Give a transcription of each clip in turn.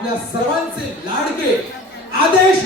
आपल्या सर्वांचे लाडके आदेश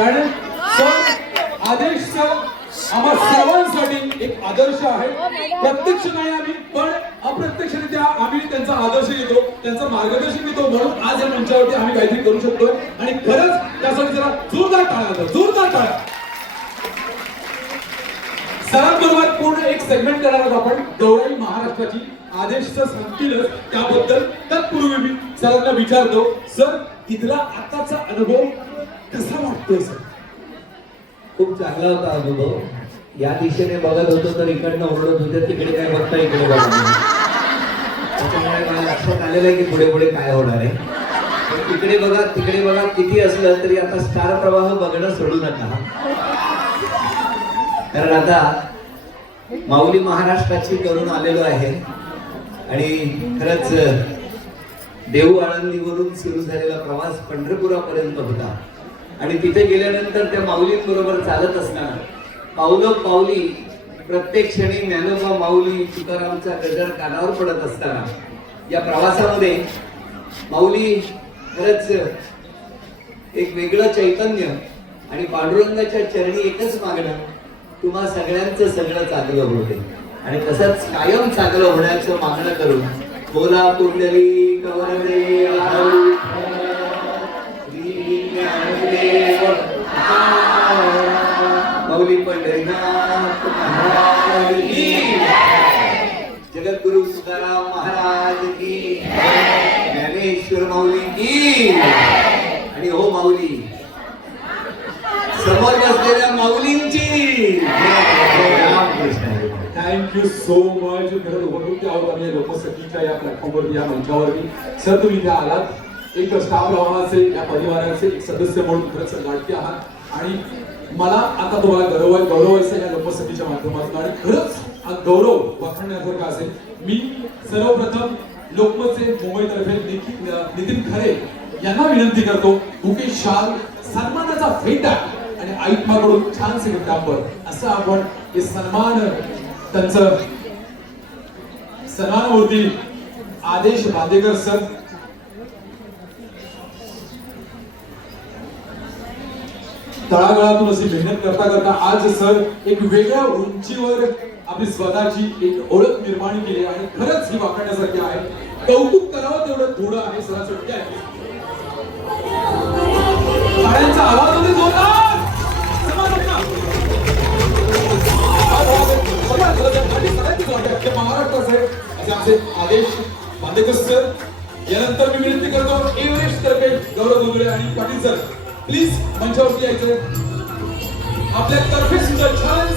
कारण सण आदेश सण आम्हा सर्वांसाठी एक आदर्श आहे. प्रत्यक्ष नाही आम्ही पण अप्रत्यक्षरित्या आम्ही त्यांचा आदर्श घेतो त्यांचं मार्गदर्शन घेतो म्हणून आज या मंचावरती आम्ही काहीतरी करू शकतोय आणि खरंच त्यासाठी जरा जोरदार टाळा जोरदार टाळा. सरांबरोबर पूर्ण एक सेगमेंट करणार आहोत आपण गौरवी महाराष्ट्राची आदेश सर सांगतीलच त्याबद्दल तत्पूर्वी मी सरांना विचारतो सर इथला आताचा अनुभव वाटतोय सर. खूप चांगला होता अनुभव. या दिशेने बघत होतो तर इकडनं ओरडत होते तिकडे काय बघता इकडे बघा. त्याच्यामुळे मला लक्षात आलेलं आहे की पुढे पुढे काय होणार आहे. तिकडे बघा तिकडे बघा किती असलं तरी आता स्टार प्रवाह बघणं सोडू नका. कारण आता माऊली महाराष्ट्राची करून आलेलो आहे. आणि खरंच देऊ आळंदीवरून सुरू झालेला प्रवास पंढरपुरापर्यंत होता. आणि तिथे गेल्यानंतर त्या माऊलींबरोबर चालत असताना पावलं पावली प्रत्येक क्षणी ज्ञानोबा माऊली तुकारामचा गजर कानावर पडत असताना या प्रवासामध्ये माऊली खरंच एक वेगळं चैतन्य आणि पांडुरंगाच्या चरणी एकच मागणं तुम्हा सगळ्यांचं सगळं चांगलं होते. आणि तसंच कायम चांगलं होण्याचं मागणं करून बोला कुंडली कवरदे पंढरीनाथ महाराज की जगद्गुरु तुकाराम महाराज की ज्ञानेश्वर माऊली की आणि हो माऊली समोर बसलेल्या माऊलींची थँक्यू सो मच खरं उपकृत आहोत आम्ही या लोकसखीच्या या प्लॅटफॉर्मवरती या मंचावरती. सर तुम्ही इथे आलात. एक स्टाफ प्रवाहाचे या परिवाराचे एक सदस्य म्हणून खरंच लाडके आहात. आणि मला आता तुम्हाला गौरव गौरवायचं या लोकसभेच्या माध्यमातून. आणि खरंच हा गौरव वाखाणण्यासारखा असेल. मी सर्वप्रथम लोकमतचे मुंबईतर्फे नितीन खरे यांना विनंती करतो मुकेश शाल सन्मानाचा फेटा आणि आयुष्माकडून छानसे किताबवर असं आपण हे सन्मान त्यांचं सन्मानावरती आदेश बांदेकर सर तळागाळातून अशी मेहनत करता करता आज सर एक वेगळ्या उंचीवर आपली स्वतःची एक ओळख निर्माण केली आणि खरंच ही वापरण्यासारखी आहे. कौतुक करावं तेवढं थोडं आहे सरासर टाळ्यांचा आवाज होते होता. महाराष्ट्राचे असे आदेश बांदेकर सर. यानंतर मी विनंती करतो एव्हरेस्ट तर्फे गौरव गुगळे आणि पाटील सर प्लीज मंचावरती यायचं आपल्या तर्फे सुद्धा छान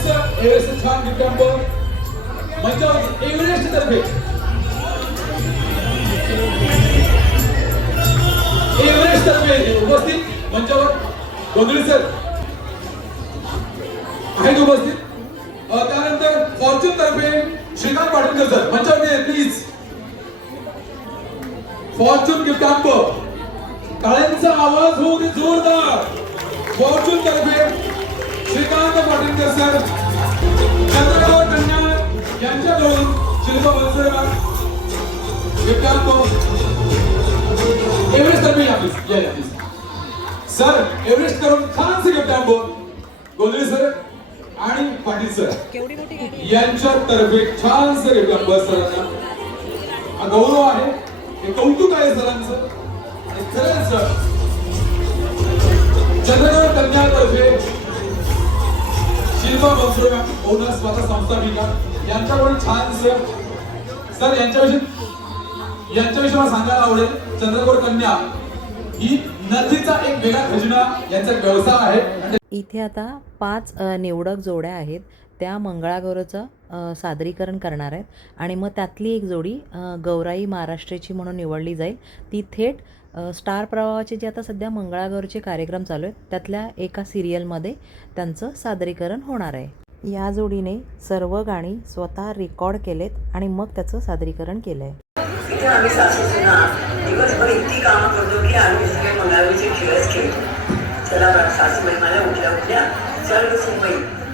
एव्हरेस्ट छान गिफ्ट मंचावरती एव्हरेस्ट तर्फे. एव्हरेस्ट तर्फे उपस्थित मंचावर गोंधळी सर. आहेत उपस्थित. त्यानंतर फॉर्च्यून तर्फे श्रीकांत पाटीलकर सर. मंचावरती प्लीज. फॉर्च्यून गिफ्ट आंब टाळ्यांचा आवाज होऊ दे जोरदार. फॉर्च्यून तर्फे श्रीकांत पाटीलकर सर चंद्रकांत कन्या यांच्याकडून शिल्प वत्सरा आंब एव्हरेस्ट तर्फे या प्लीज या प्लीज सर एव्हरेस्ट करून छानसे गिफ्ट आंब गोंधळे सर आणि पाटील सर. यांच्यातर्फे छानसे रिटर्न सरांना. हा गौरव आहे. हे कौतुक आहे सरांचं. खरंच चंद्रगड कन्यातर्फे शिल्पा बनसोड ओनर स्वतः संस्थापिका यांच्याकडून छान सर यांच्याविषयी यांच्याविषयी मला सांगायला आवडेल चंद्रपूर कन्या ही नदीचा एक वेगळा खजिना यांचा व्यवसाय आहे. इथे आता पाच निवडक जोड्या आहेत. त्या मंगळागौरचं सादरीकरण करणार आहेत. आणि मग त्यातली एक जोडी गौराई महाराष्ट्राची म्हणून निवडली जाईल. ती थेट स्टार प्रवाहाचे जे आता सध्या मंगळागौरचे कार्यक्रम चालू आहेत त्यातल्या एका सिरियलमध्ये त्यांचं सादरीकरण होणार आहे. या जोडीने सर्व गाणी स्वतः रेकॉर्ड केलेत आणि मग त्याचं सादरीकरण केलं आहे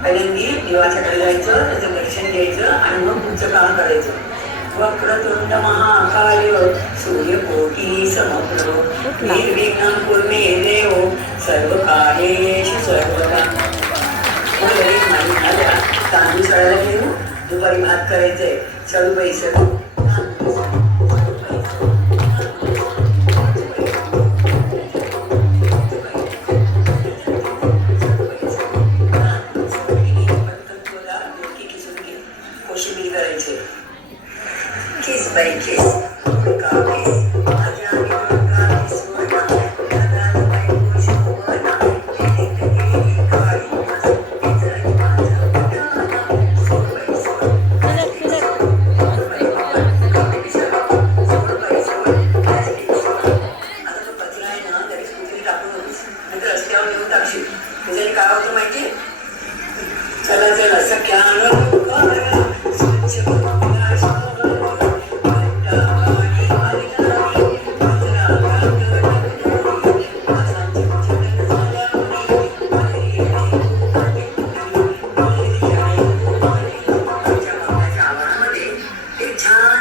पहिल्यांदी देवाच्याकडे जायचं त्याचं दर्शन घ्यायचं आणि मग पुढचं काम करायचं. વક્રતુંડ મહાકાય સૂર્યકોટી સમગ્ર નિર્વિઘ્ન કુર્મે દેવો સર્વકાર્યેશુ સર્વદા હું દરેક મારી આગળ તાનું સરળ કેવું દુપારી વાત કરે છે ચાલુ પૈસા Thank you. करायचे केस बाय केस का केस माझ्या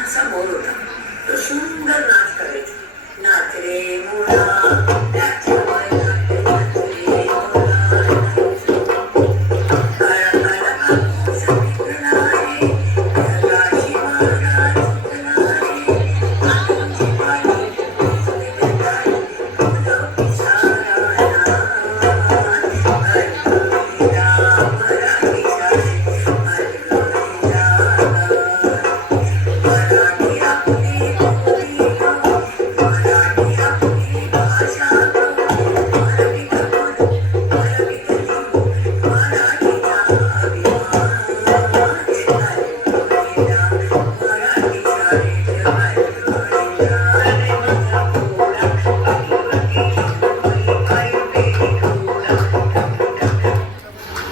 एक छानसा मोर होता. तो सुंदर नाच करायचा. नाच रे मोरा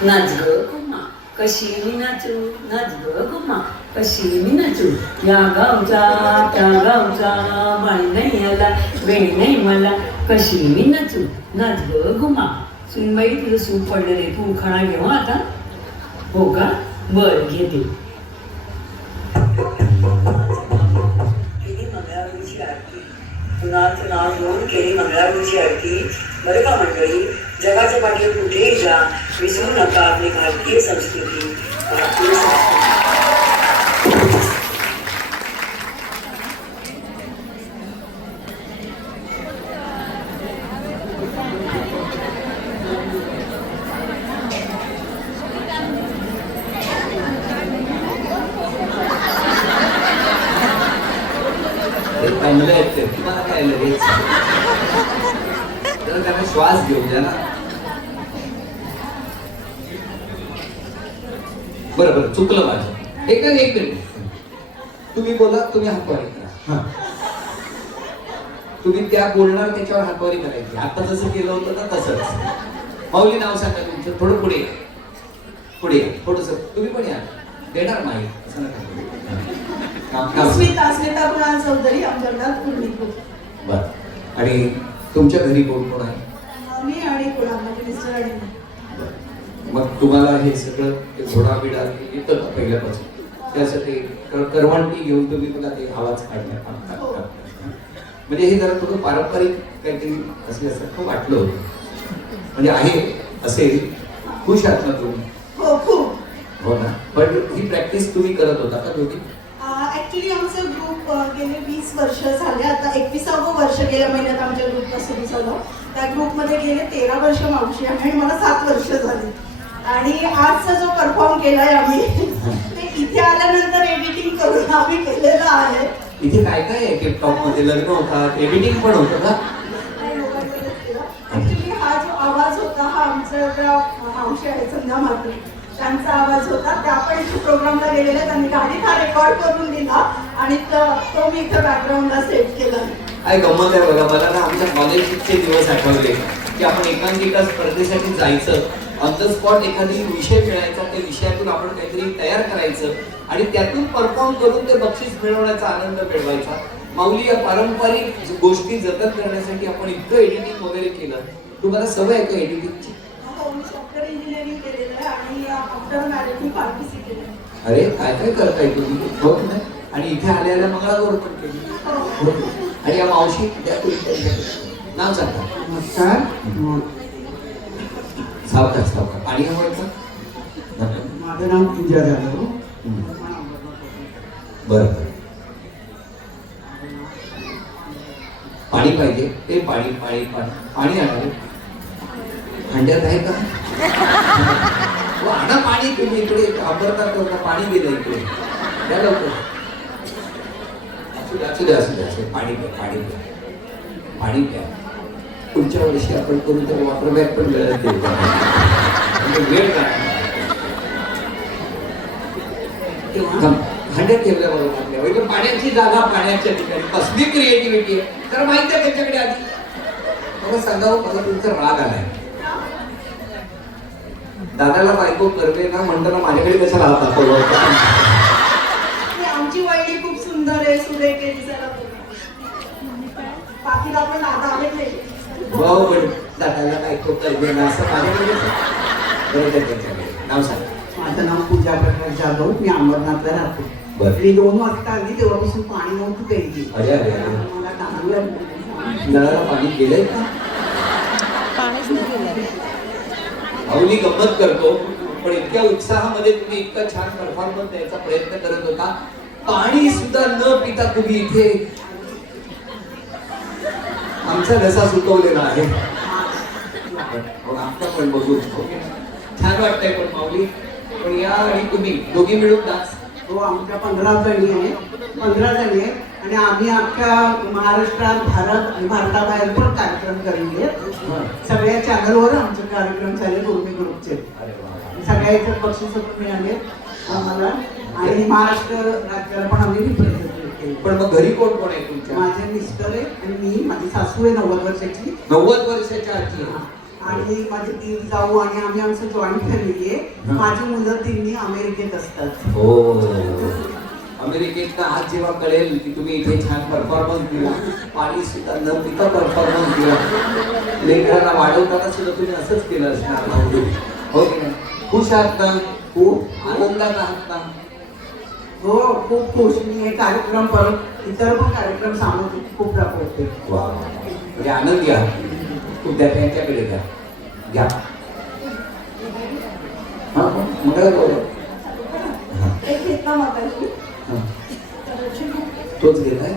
नाच ग गुम्मा. कशी मी नाचू नाच ग गुम्मा. कशी मी नाचू या गावचा त्या गावचा माळ नाही आला वेळ नाही मला. कशी मी नाचू नाच ग गुम्मा सुनबाई तुझं सूप पडलं रे तू खाणा घेऊ आता. हो का? बर घेते. केली आरती. कुणाचं नाव घेऊन केली मंगळागौरीची आरती. बरं का मंडळी? जगाच्या पाठीवर कुठेही जा विसरू नका आपली भारतीय संस्कृती भारतीय संस्कृती I'm late. आहेत ते. श्वास घेऊ द्या ना. बरं बरं चुकलं माझं. एक एक मिनिट. तुम्ही बोला तुम्ही हातवारी करा. हा. तुम्ही त्या बोलणार त्याच्यावर हातवारी करायची. आता जसं केलं होतं ना तसंच. माऊली नाव सांगा तुमचं. थोडं पुढे या. पुढे या. थोडस. तुम्ही पण या. देणार नाही असं नका आणि तुमच्या घरी कोण कोण आहे मी आणि कुणा माझे मिस्टर आणि मी. बरं. मग तुम्हाला हे सगळं ते घोडा बिडा येतं का पहिल्यापासून? त्यासाठी कर- करवंटी घेऊन तुम्ही बघा ते आवाज काढण्यात हो. म्हणजे हे जरा थोडं पारंपरिक काहीतरी असल्यासारखं वाटलं होतं. म्हणजे आहे असेल खुश आहात ना तुम्ही? हो हो ना. पण ही प्रॅक्टिस तुम्ही करत होता का दोघी? ऍक्च्युली गेले वीस वर्ष झाले. आता एकविसावं वर्ष गेल्या महिन्यात आमच्या ग्रुपला सुरू झालं. त्या ग्रुपमध्ये गेले तेरा वर्ष मावशी आहे आणि मला सात वर्ष झाली. आणि आजचा जो परफॉर्म केलाय आम्ही ते इथे आल्यानंतर एडिटिंग करून आम्ही केलेलं आहे. इथे काय काय आहे टिपटॉपमध्ये लग्न होतात एडिटिंग पण होतं का ऍक्च्युली हा जो आवाज होता हा मावशी संध्या मात्र त्यांचा आवाज होता. त्या पण प्रोग्रामला गेलेल्या त्यांनी गाडीत हा रेकॉर्ड करून दिला. आणि त- मी इथं बॅकग्राऊंडला सेट केला. काय गंमत आहे बघा. मला ना आमच्या कॉलेजचे दिवस आठवले. की आपण एकांकिका स्पर्धेसाठी जायचं. ऑन द स्पॉट एखादी विषय मिळायचा त्या विषयातून आपण काहीतरी तयार करायचं. आणि त्यातून परफॉर्म करून ते बक्षीस मिळवण्याचा आनंद मिळवायचा. माऊली या पारंपरिक गोष्टी जतन करण्यासाठी आपण इतकं एडिटिंग वगैरे केलं. तुम्हाला सवय आहे का एडिटिंगची हो, अरे काय काय करताय तुम्ही? हो की नाही. आणि इथे आल्याला मंगळागौर पण केली. हो. आणि या मावशी त्या नाव सांगा. नमस्कार. सावकार सावकार. पाणी आवडतं माझं नाव पूजा जाधव. बरं पाणी पाहिजे. ते पाणी पाणी पाणी. पाणी आणा. रे. हंड्यात आहे का? हो, आणा पाणी तुम्ही इकडे. वापरतात पाणी दिलं इकडे. द्या लवकर. असू द्या असू द्या असू द्या पाणी प्या पाणी प्या. पाणी प्या. पुढच्या वर्षी आपण करू तर वॉटर बॅग पण मिळत देऊ म्हणजे वेळ काय हंड्रेड ठेवल्या बरोबर आपल्या. म्हणजे पाण्याची जागा पाण्याच्या ठिकाणी. कसली क्रिएटिव्हिटी आहे? तर माहिती आहे त्याच्याकडे आधी. मला सांगावं हो, मला तुमचा राग आलाय. दादाला बायको करते ना म्हणताना माझ्याकडे कशाला राहता दाखवला आणि आमची वहिनी खूप सुंदर आहे सुरेख आहे दिसायला बाकीला पण आता आवडले भाऊ पण दादाला बायको करते ना असं माझ्याकडे कसं? बरं त्या त्याच्याकडे. नाव सांग. माझं नाव पूजा प्रकाश जाधव. मी अंबरनाथला राहतो. बरं. मी दोन वाजता आली तेव्हापासून पाणी नव्हतं प्यायची. अरे अरे अरे. मला लागली. नळाला पाणी गेलंय का? माऊली गंमत करतो पण इतक्या उत्साहामध्ये तुम्ही इतका छान परफॉर्मन्स द्यायचा प्रयत्न करत होता. पाणी सुद्धा न पिता तुम्ही इथे. आमचा घसा सुकवलेला आहे. आता पण बघू. छान वाटतंय पण माऊली. पण या आणि तुम्ही दोघी मिळून डान्स. हो आमच्या पंधरा जणी आहे. पंधरा जणी आहे. आणि आम्ही अख्ख्या महाराष्ट्रात भारत आणि भारताबाहेर पण कार्यक्रम करेल. सगळ्या चॅनलवर आमचे कार्यक्रम झाले दोन्ही ग्रुपचे. अरे वा. सगळ्याचे बक्षीस मिळाले. आम्हाला आणि महाराष्ट्र राज्याला पण आम्ही रिप्रेझेंट केले. पण मग घरी कोण कोण आहे तुमच्या? माझे मिस्टर आहे आणि मी माझी सासू आहे नव्वद वर्षाची. नव्वद वर्षाच्या आजी. आणि माझी दीर जाऊ आणि आम्ही आमचं जॉईंट फॅमिली आहे. माझी मुलं तिन्ही अमेरिकेत असतात. हो. अमेरिकेत आज जेव्हा कळेल की तुम्ही इथे छान परफॉर्मन्स दिला. पाणी सुद्धा न पिता परफॉर्मन्स दिला. लेकरांना वाढवताना सुद्धा तुम्ही असंच केलं असणार. हो की नाही? खुश आहात ना खूप आनंदात आहात ना. हो खूप खुश. मी हे कार्यक्रम परत इतर पण कार्यक्रम सांगून खूप राबवते वा म्हणजे आनंदी आहात उद्या त्यांच्याकडे द्या घ्या. हा मंगळ तोच घेताय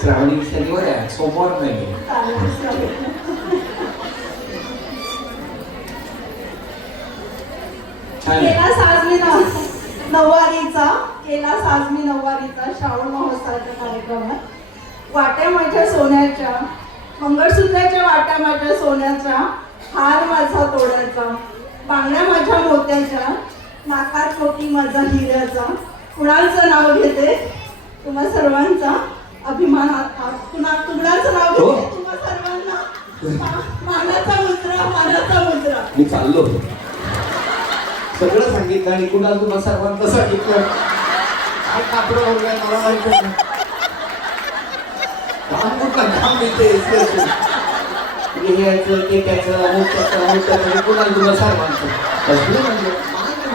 श्रावणी शनिवार आहे. सोमवार नाही. चालेल छान नऊवारीचा. केला साजमी नऊवारीचा श्रावण महोत्सवाच्या कार्यक्रमात. वाट्या माझ्या सोन्याच्या मंगळसूत्राच्या वाट्या माझ्या सोन्याच्या हार माझा तोड्याचा बांगड्या माझ्या मोत्याच्या नाकात मोठी माझा हिऱ्याचा. कुणाचं नाव घेते? तुम्हा सर्वांचा अभिमान कुणा कुणाचं नाव हो. घेते? तुम्हा सर्वांना. मानाचा मुद्रा मानाचा मुद्रा. मी चाललो. सगळं सांगितलं आणि कुणाला तुम्हाला सर्वांचं सांगितलं? काय वगैरे मला काम काम हे ते त्याचं, अमुक त्याचं, अमुक त्याचं, कसलं म्हणजे? मला पण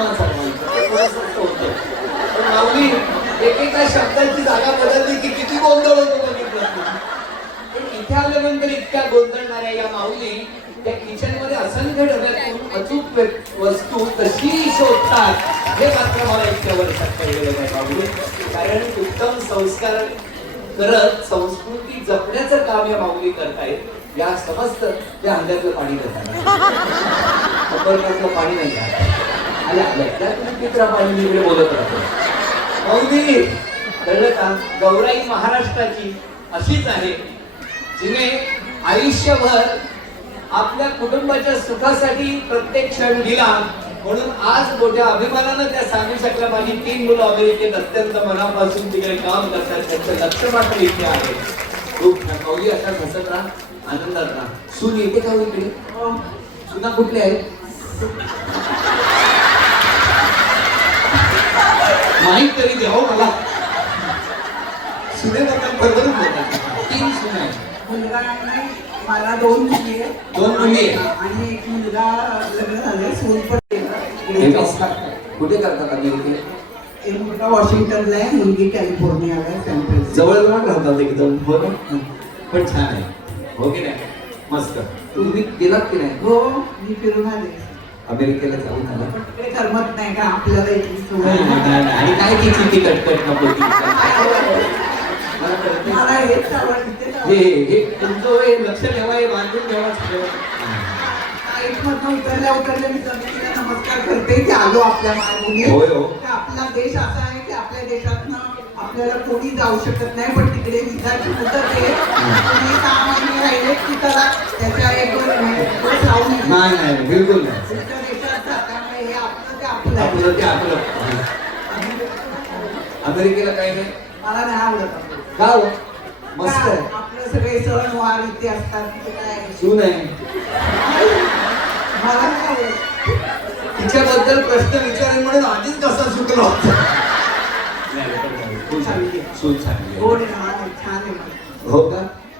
माऊली, एकेका शब्दाची जागा बदलली की किती गोंधळ होतो बघितलं पण इथे आल्यानंतर इतक्या गोंधळणाऱ्या या माऊली त्या किचनमध्ये असंख्य डब्यातून अचूक वस्तू कशी शोधतात. हे मात्र मला इतक्या वर्षात कळलेलं नाही बाबू कारण उत्तम संस्कार करत संस्कृती जपण्याचं काम या माऊली करतायत. या समस्त त्या हल्ल्यातलं पाणी करतात. पाणी नाही का आल्या आल्या. त्या तुम्ही पाणी इकडे बोलत राहतो. माऊली कळलं का गौराई महाराष्ट्राची अशीच आहे जिने आयुष्यभर आपल्या कुटुंबाच्या सुखासाठी प्रत्येक क्षण दिला म्हणून आज मोठ्या अभिमानानं त्या सांगू शकल्या माझी तीन मुलं अमेरिकेत अत्यंत मनापासून तिकडे काम करतात त्यांचं लक्ष मात्र इथे आहे. खूप छान. अशा हसत राहा आनंदात राहा. सून येते का हो इकडे? सुना कुठले आहेत? माहीत तरी द्यावं हो मला. सुनेबद्दल बरोबरच बोलतात. तीन सुना आहेत. मुलगा नाही. मला दोन मुली दोन मुली. आणि एक मुलगा लग्न झालंय सून पण? कुठे करतात अमेरिकेत एक मुलगा वॉशिंग्टनला आहे मुलगी कॅलिफोर्नियाला आहे सॅन फ्रान्सिस्को. जवळ जवळ राहतात एकदम. हो ना पण छान आहे. हो की नाही? मस्त. तुम्ही गेलात की नाही? हो मी फिरून आले अमेरिकेला जाऊन आला? पण तिकडे करमत नाही का आपल्याला इथली सवय. आणि काय किती ती कटकट नको मला हेच आवडते हे हे तुमचं हे लक्ष ठेवा हे बांधून ठेवा सगळं. मधनं उतरल्या उतरल्या मी जमिनीला नमस्कार करते की आलो आपल्या होय, हो. की आपला देश असा आहे की आपल्या देशातनं आपल्याला कोणी जाऊ शकत नाही पण तिकडे विजाची मुदत आहे तुम्ही सहा महिने राहिले की त्याला त्याच्या एक दिवस राहू नये नाही नाही बिलकुल नाही दुसऱ्या देशात हे आपलं ते आपलं आहे. आपलं ते आपलं अमेरिकेला काही नाही मला नाही आवडत. का हो? मस्त? आहे आपलं सगळे सण वार इथे असतात तिथे काय सून आहे मला तिच्याबद्दल प्रश्न विचारेन म्हणून आधीच कसा चुकलो सून चांगली आहे. सून चांगली आहे. गोड आहे, हा, छान आहे हो का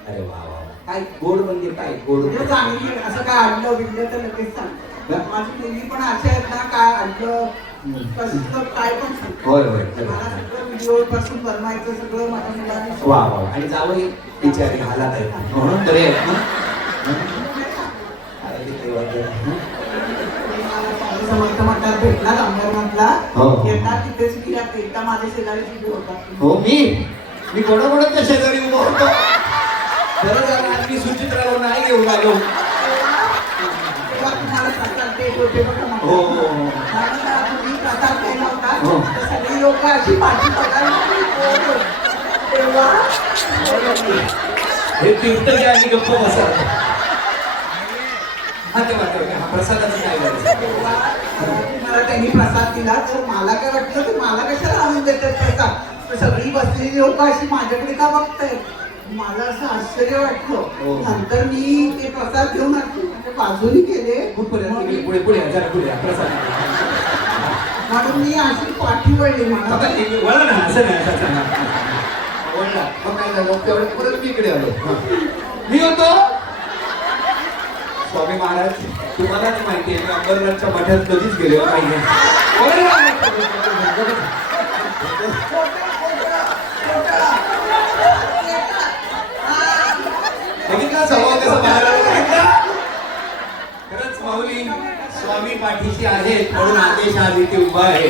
अरे वा वा वा. काय गोड म्हणजे काय गोड म्हणजे चांगली आहे. असं काय अडलं बिडलं तर लगेच हा? माझी मुलगी पण अशा आहेत ना काय अडलं कसलं काय पण सांगतात होय होय. मला सगळं पासून बनवायचं सगळं माझ्या मुलाने वा वा. आणि जावई बिचारी हालात आहेत हो ना? बरे आहेत ना हं? समर्थ मठात भेटला अंबरनाथला हो, हो. येतात तिथेच मी राहते एकदा शेजारी तिथे होतात हो मी मी कोणाकोणाच्या शेजारी उभा होतो बरं झालं मी सुचित्राला नाही घेऊन आलो होते. हो, हो, हो. केला हो. सगळी लोक अशी बघायला लागली. हो. तेव्हा तीर्थ घ्या आणि गप्प बसा हा तेव्हा तेव्हा. हा प्रसादाचं काय करायचं तेव्हा मला त्यांनी प्रसाद दिला तर मला काय वाटलं की मला कशाला आणून देतात प्रसाद सगळी बसलेली लोक अशी माझ्याकडे का बघतायत मला असं आश्चर्य हो. वाटलं नंतर मी ते प्रसाद घेऊन आले. म्हणजे बाजूनी कुठपर्यंत मग पुढे पुढे जरा पुढे प्रसाद म्हणून मी अशी पाठी वळली आता मला वळा ना असं नाही असं सांगा. वळला मग काय झालं? तेवढं परत मी इकडे आलो. मी होतो? स्वामी महाराज तुम्हालाच माहिती आहे मी अंबरनाथच्या मठात कधीच गेलो पाहिजे बघितला स्वभाव कसा बाहेर बघितला खरंच माऊली स्वामी पाठीशी आहेत म्हणून आदेश आज इथे उभा आहे.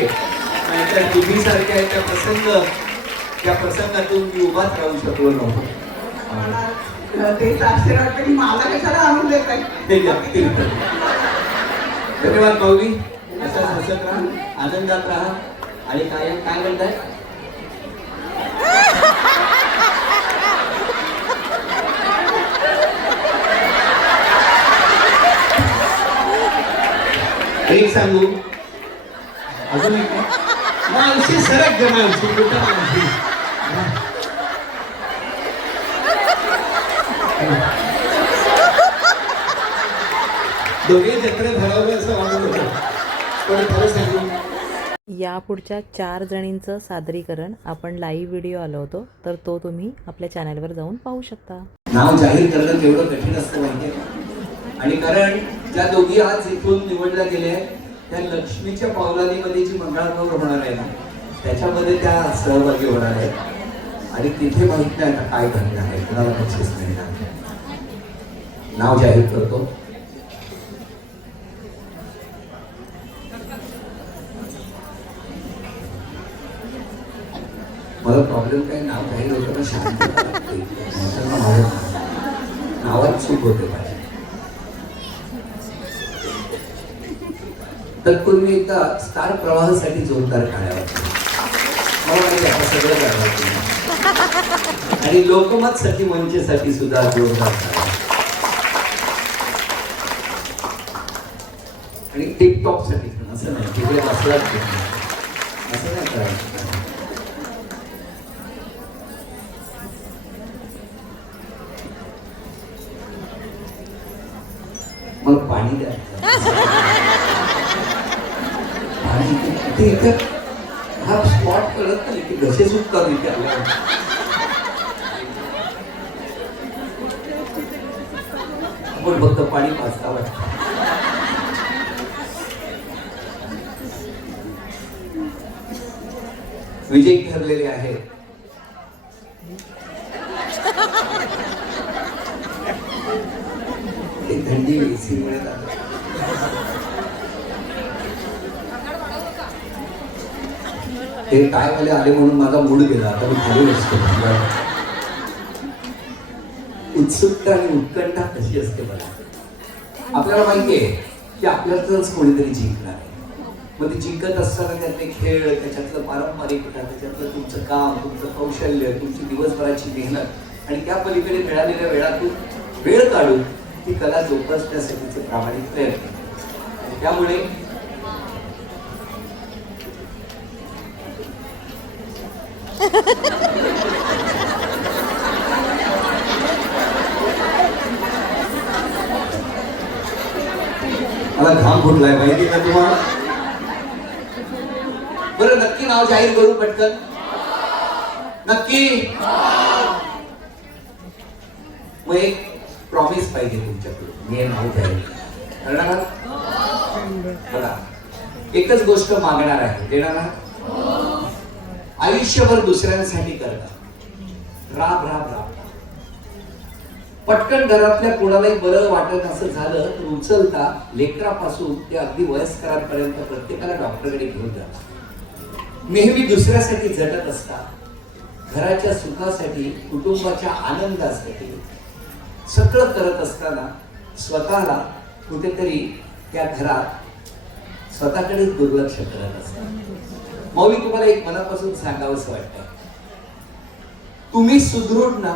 नाहीतर तुम्ही सारख्या त्या प्रसंग त्या प्रसंगातून मी उभाच राहू शकलो नव्हतो. ते वाटतं मला कशाला आणून देत आहे ते ते. धन्यवाद माऊली असं हसत राहा आनंदात राहा आणि काय काय म्हणताय? एक सांगू? अजून एक? मावशी सरक ग मावशी कुठं मावशी दोघे जत्रे धरावे असं वाटत होतं. पण खरं सांगू? या पुढच्या चार जणींचं सादरीकरण आपण लाईव्ह व्हिडिओ आलो होतो तर तो तुम्ही आपल्या चॅनलवर जाऊन पाहू शकता. नाव जाहीर करणं तेवढं कठीण असतं माहितीये का? आणि कारण ज्या दोघी आज इथून निवडल्या गेल्या त्या लक्ष्मीच्या पावलालीमध्ये जी मंगळागौर होणार आहे ना त्याच्यामध्ये त्या सहभागी होणार आहेत. आणि तिथे माहीत नाही काय घडणार आहे कुणाला बक्षीस नाही नाव जाहीर करतो. मला प्रॉब्लेम काय नाव जाहीर नव्हतं ना शांत नावात चूक होते पाहिजे तत्पूर्वी एकदा स्टार प्रवाहासाठी जोरदार टाळ्या मला हो, सगळं करावं आणि लोकमत साठी मंचसाठी सुद्धा जोरदार आणि टिकटॉकसाठी पण असं नाही तिकडे नाही. असं नाही करायचं मग पाणी द्या पाणी ते- ते इथं हा स्पॉट कळत नाही की कसे सुटतात इथे आपल्याला आपण फक्त पाणी पाचता वाटतं विजयी ठरलेले आहेत ते थंडी मिळत झालं. ते काय वाले आले म्हणून माझा मूड गेला. आता मी खाली असतो उत्सुकता आणि उत्कंठा कशी असते मला आपल्याला माहिती आहे की आपल्यातच कोणीतरी जिंकणार आहे. मग ते जिंकत असताना त्यातले खेळ त्याच्यातलं पारंपरिकता त्याच्यातलं तुमचं काम तुमचं कौशल्य तुमची दिवसभराची मेहनत आणि त्या पलीकडे मिळालेल्या वेळातून वेळ काढून ती कला जोपासण्यासाठीचे प्रामाणिक प्रयत्न. त्यामुळे मला घाम फुटलाय माहिती का तुम्हाला? नाव जाहीर करू पटकन? नक्की? मग एक प्रॉमिस पाहिजे तुमच्याकडून. मी नाव जाहीर करणार बघा एकच गोष्ट मागणार आहे. देणार आयुष्यभर दुसऱ्यांसाठी करता राब राब राब. पटकन घरातल्या कोणालाही बरं वाटत असं झालं तर उचलता लेकरापासून ते अगदी वयस्करांपर्यंत प्रत्येकाला डॉक्टरकडे घेऊन जातात नेहमी दुसऱ्यासाठी झटत असतात घराच्या सुखासाठी कुटुंबाच्या आनंदासाठी. सगळं करत असताना स्वतःला कुठेतरी त्या घरात स्वतःकडे दुर्लक्ष करत असतात मौली तुम्हाला एक मनापासून सांगावंसं वाटतं तुम्ही सुदृढ ना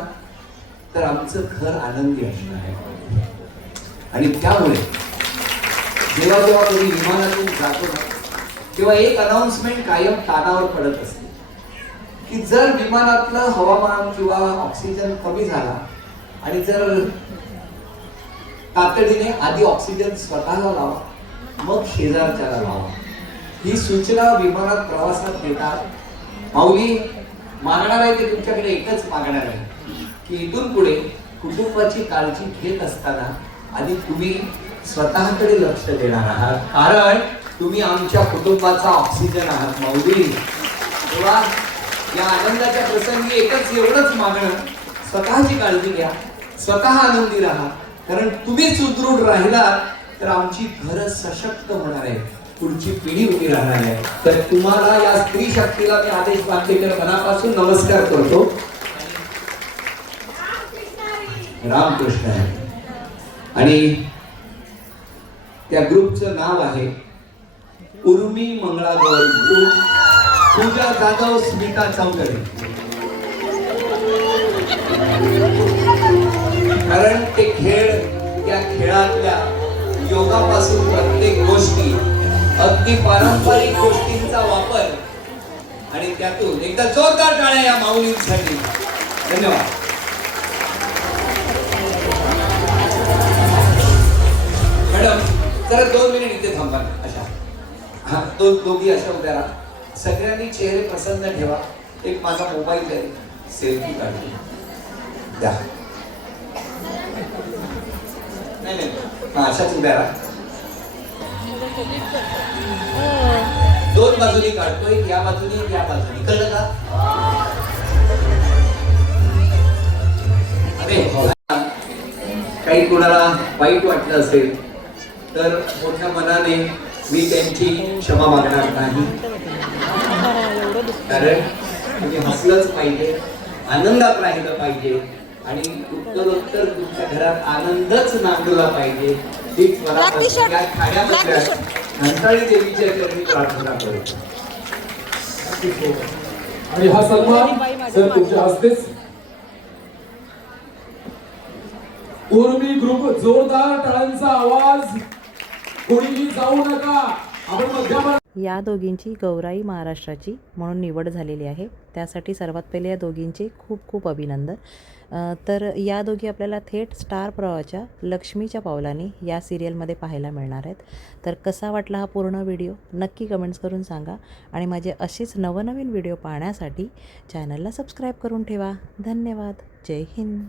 तर आमचं घर आनंदी असणार आहे आणि त्यामुळे जेव्हा जेव्हा तुम्ही विमानातून जातो ना तेव्हा एक अनाउन्समेंट कायम कानावर पडत असते. की जर विमानातलं हवामान किंवा ऑक्सिजन कमी झाला आणि जर तातडीने आधी ऑक्सिजन स्वतःला लावा मग शेजारच्याला लावा. ही सूचना विमानात प्रवासात देतात. माऊली मागणार आहे ते तुमच्याकडे एकच मागणार आहे की इथून पुढे कुटुंबाची काळजी घेत असताना आधी तुम्ही स्वतःकडे लक्ष देणार आहात. कारण तुम्ही आमच्या कुटुंबाचा ऑक्सिजन आहात माऊली. तेव्हा या आनंदाच्या प्रसंगी एकच एवढंच मागणं स्वतःची काळजी घ्या स्वतः आनंदी राहा. कारण तुम्ही सुदृढ राहिलात तर आमची घरं सशक्त होणार आहे पुढची पिढी उभी राहणार आहे. तर तुम्हाला या स्त्री शक्तीला मी आदेश बांधलेकर मनापासून नमस्कार करतो. रामकृष्ण आहे. आणि त्या ग्रुपचं नाव आहे उर्मी मंगळागौर. ग्रुप पूजा जाधव स्मिता चौधरी कारण ते खेळ त्या खेळातल्या योगापासून प्रत्येक गोष्टी अगदी पारंपरिक गोष्टींचा वापर आणि त्यातून एकदा जोरदार टाळ्या या माऊलींसाठी. धन्यवाद. मॅडम जरा दोन मिनिट इथे थांबा हा दोन दोघी अशा उभ्या राहा. सगळ्यांनी चेहरे प्रसन्न ठेवा. एक माझा मोबाईल आहे सेल्फी काढली द्या. नाही नाही. हा अशाच उभ्या राहा. दोन बाजूनी काढतोय एक या बाजूनी एक या बाजूनी. कळलं का? अरे काही कोणाला वाईट वाटलं असेल तर मोठ्या मनाने मी त्यांची क्षमा मागणार नाही. कारण तुम्ही हसलंच पाहिजे आनंदात राहिलं पाहिजे आणि उत्तरोत्तर तुमच्या घरात आनंदच नांदला पाहिजे. हीच मला देवीच्या प्रार्थना करतो. आणि हा सन्मान सर तुमच्या हस्तेच. उर्मी ग्रुप जोरदार टाळ्यांचा आवाज. कोणीही जाऊ नका. आपण या दोघींची गौराई महाराष्ट्राची म्हणून निवड झालेली आहे. त्यासाठी सर्वात पहिले या दोघींचे खूप खूप अभिनंदन. तर या दोघी आपल्याला थेट स्टार प्रवाहाच्या लक्ष्मीच्या पावलाने या सिरियलमध्ये पाहायला मिळणार आहेत. तर कसा वाटला हा पूर्ण व्हिडिओ? नक्की कमेंट्स करून सांगा. आणि माझे असेच नवनवीन व्हिडिओ पाहण्यासाठी चॅनलला सबस्क्राईब करून ठेवा. धन्यवाद. जय हिंद.